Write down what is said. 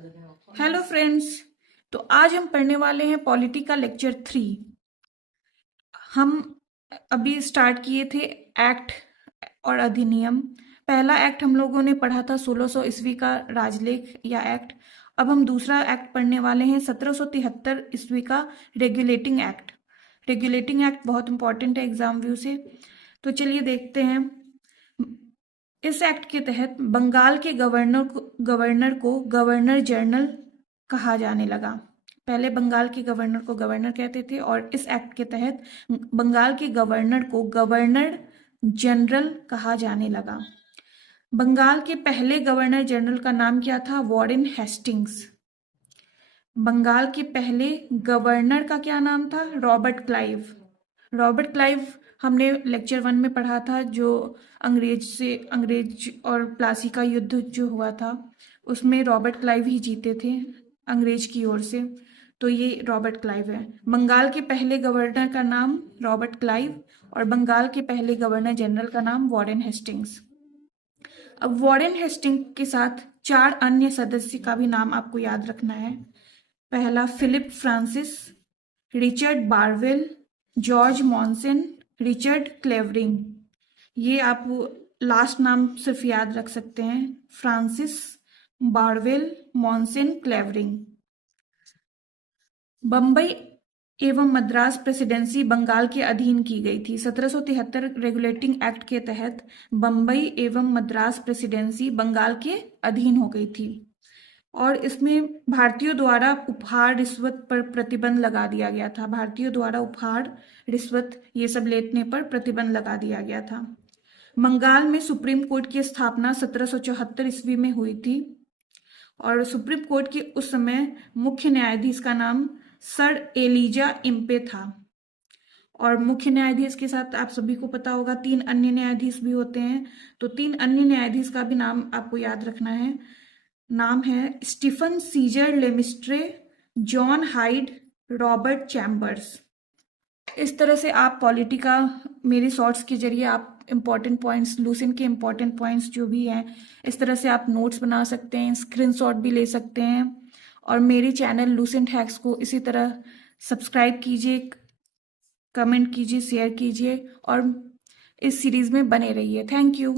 Hello friends. तो आज हम पढ़ने वाले हैं पॉलिटी का लेक्चर 3। हम अभी स्टार्ट किए थे एक्ट और अधिनियम। पहला एक्ट हम लोगों ने पढ़ा था 1600 ईस्वी का राजलेख या एक्ट। अब हम दूसरा एक्ट पढ़ने वाले हैं 1773 ईस्वी का रेगुलेटिंग एक्ट। रेगुलेटिंग एक्ट बहुत इंपॉर्टेंट है एग्जाम व्यू से। तो चलिए देखते हैं। इस एक्ट के तहत बंगाल के गवर्नर को गवर्नर जनरल कहा जाने लगा। पहले बंगाल के गवर्नर को गवर्नर कहते थे और इस एक्ट के तहत बंगाल के गवर्नर को गवर्नर जनरल कहा जाने लगा। बंगाल के पहले गवर्नर जनरल का नाम क्या था? Warren Hastings. बंगाल के पहले गवर्नर का क्या नाम था? Robert Clive. रॉबर्ट क्लाइव हमने लेक्चर 1 में पढ़ा था, जो अंग्रेज और प्लासी का युद्ध जो हुआ था उसमें रॉबर्ट क्लाइव ही जीते थे अंग्रेज की ओर से। तो ये रॉबर्ट क्लाइव है। बंगाल के पहले गवर्नर का नाम रॉबर्ट क्लाइव और बंगाल के पहले गवर्नर जनरल का नाम वॉरेन हेस्टिंग्स। अब वॉरेन हेस्टिंग्स के साथ 4 अन्य सदस्य का भी नाम आपको याद रखना है। पहला Philip Francis, Richard Barwell, George Monson, Richard Clavering. ये आप लास्ट नाम सिर्फ याद रख सकते हैं, Francis, Barwell, Monson, Clavering. Bombay एवं मद्रास प्रेसिडेंसी बंगाल के अधीन की गई थी। 1773 रेगुलेटिंग एक्ट के तहत बम्बई एवं मद्रास प्रेसिडेंसी बंगाल के अधीन हो गई थी और इसमें भारतीयों द्वारा उपहार रिश्वत पर प्रतिबंध लगा दिया गया था। भारतीयों द्वारा उपहार रिश्वत ये सब लेने पर प्रतिबंध लगा दिया गया था। बंगाल में सुप्रीम कोर्ट की स्थापना 1774 ईस्वी में हुई थी और सुप्रीम कोर्ट के उस समय मुख्य न्यायाधीश का नाम सर एलिजा इम्पे था। और मुख्य न्यायाधीश के साथ आप सभी को पता होगा 3 अन्य न्यायाधीश भी होते हैं। तो 3 अन्य न्यायाधीश का भी नाम आपको याद रखना है। नाम है Stephen Caesar Lemaistre, John Hyde, Robert Chambers. इस तरह से आप पॉलिटी का मेरे शॉर्ट्स के जरिए आप इंपॉर्टेंट पॉइंट्स, लूसेंट के इंपॉर्टेंट पॉइंट्स जो भी हैं, इस तरह से आप नोट्स बना सकते हैं, स्क्रीनशॉट भी ले सकते हैं। और मेरे चैनल लूसेंट हैक्स को इसी तरह सब्सक्राइब कीजिए, कमेंट कीजिए, शेयर कीजिए और इस सीरीज में बने रहिए। Thank you.